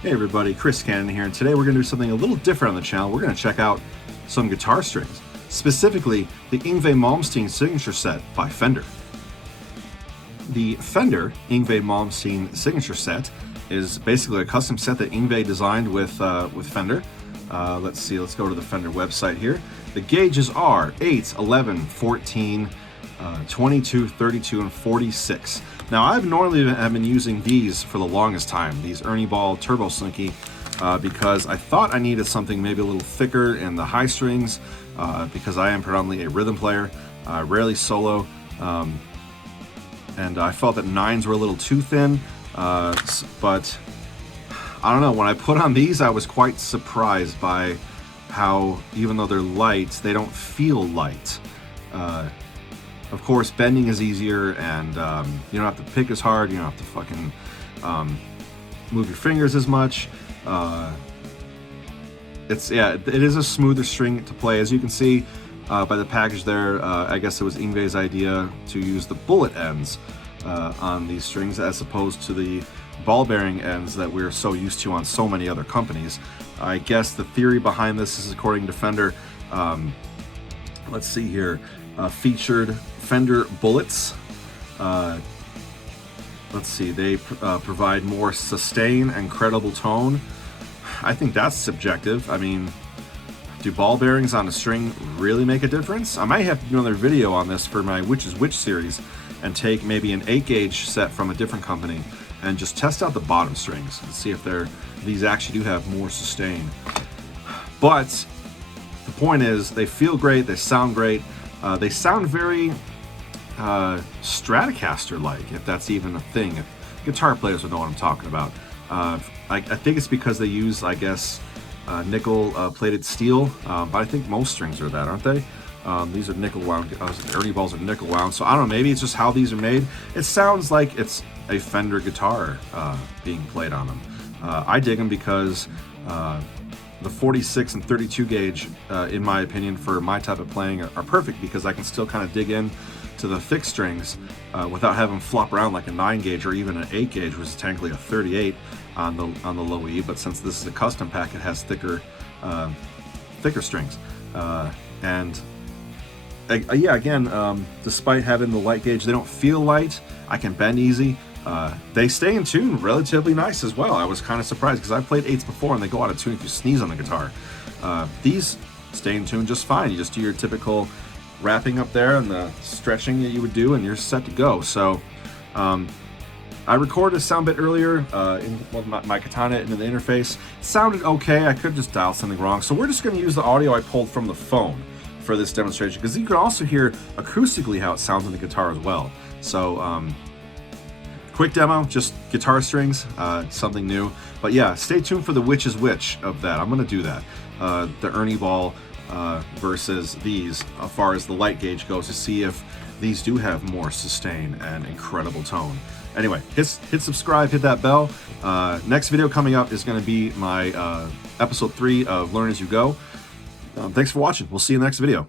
Hey everybody, Chris Cannon here, and today we're going to do something a little different on the channel. We're going to check out some guitar strings, specifically the Yngwie Malmsteen signature set by Fender. The Fender Yngwie Malmsteen signature set is basically a custom set that Yngwie designed with Fender. Let's see, let's go to the Fender website here. The gauges are 8, 11, 14, 22, 32, and 46. Now, I've normally been using these for the longest time, these Ernie Ball Turbo Slinky, because I thought I needed something maybe a little thicker in the high strings, because I am predominantly a rhythm player, rarely solo, and I felt that 9s were a little too thin, but I don't know, when I put on these, I was quite surprised by how, even though they're light, they don't feel light. Of course, bending is easier, and you don't have to pick as hard, you don't have to fucking move your fingers as much. It is a smoother string to play. As you can see by the package there, I guess it was Yngwie's idea to use the bullet ends on these strings as opposed to the ball bearing ends that we're so used to on so many other companies. I guess the theory behind this is, according to Fender, let's see here, featured Fender bullets. Let's see, they provide more sustain and credible tone. I think that's subjective. I mean, do ball bearings on a string really make a difference? I might have to do another video on this for my Which is Which series and take maybe an 8-gauge set from a different company and just test out the bottom strings and see if these actually do have more sustain. But the point is, they feel great, they sound great. They sound very Stratocaster-like, if that's even a thing. If guitar players would know what I'm talking about. I think it's because they use, I guess, nickel-plated steel, but I think most strings are that, aren't they? These are nickel-wound, Ernie Balls are nickel-wound, so I don't know, maybe it's just how these are made. It sounds like it's a Fender guitar being played on them. I dig them because the 46 and 32 gauge, in my opinion, for my type of playing are perfect, because I can still kind of dig in to the thick strings without having them flop around like a 9 gauge or even an 8 gauge, which is technically a 38 on the low E. But since this is a custom pack, it has thicker strings. Yeah, again, despite having the light gauge, they don't feel light. I can bend easy. They stay in tune relatively nice as well. I was kind of surprised because I've played 8s before and they go out of tune if you sneeze on the guitar. These stay in tune just fine. You just do your typical wrapping up there and the stretching that you would do, and you're set to go. So I recorded a sound bit earlier in my Katana into the interface. It sounded okay. I could just dial something wrong. So we're just going to use the audio I pulled from the phone for this demonstration, because you can also hear acoustically how it sounds on the guitar as well. So quick demo, just guitar strings, something new. But yeah, stay tuned for the Which is Which of that. I'm going to do that. The Ernie Ball versus these, as far as the light gauge goes, to see if these do have more sustain and incredible tone. Anyway, hit subscribe, hit that bell. Next video coming up is going to be my episode 3 of Learn As You Go. Thanks for watching. We'll see you in the next video.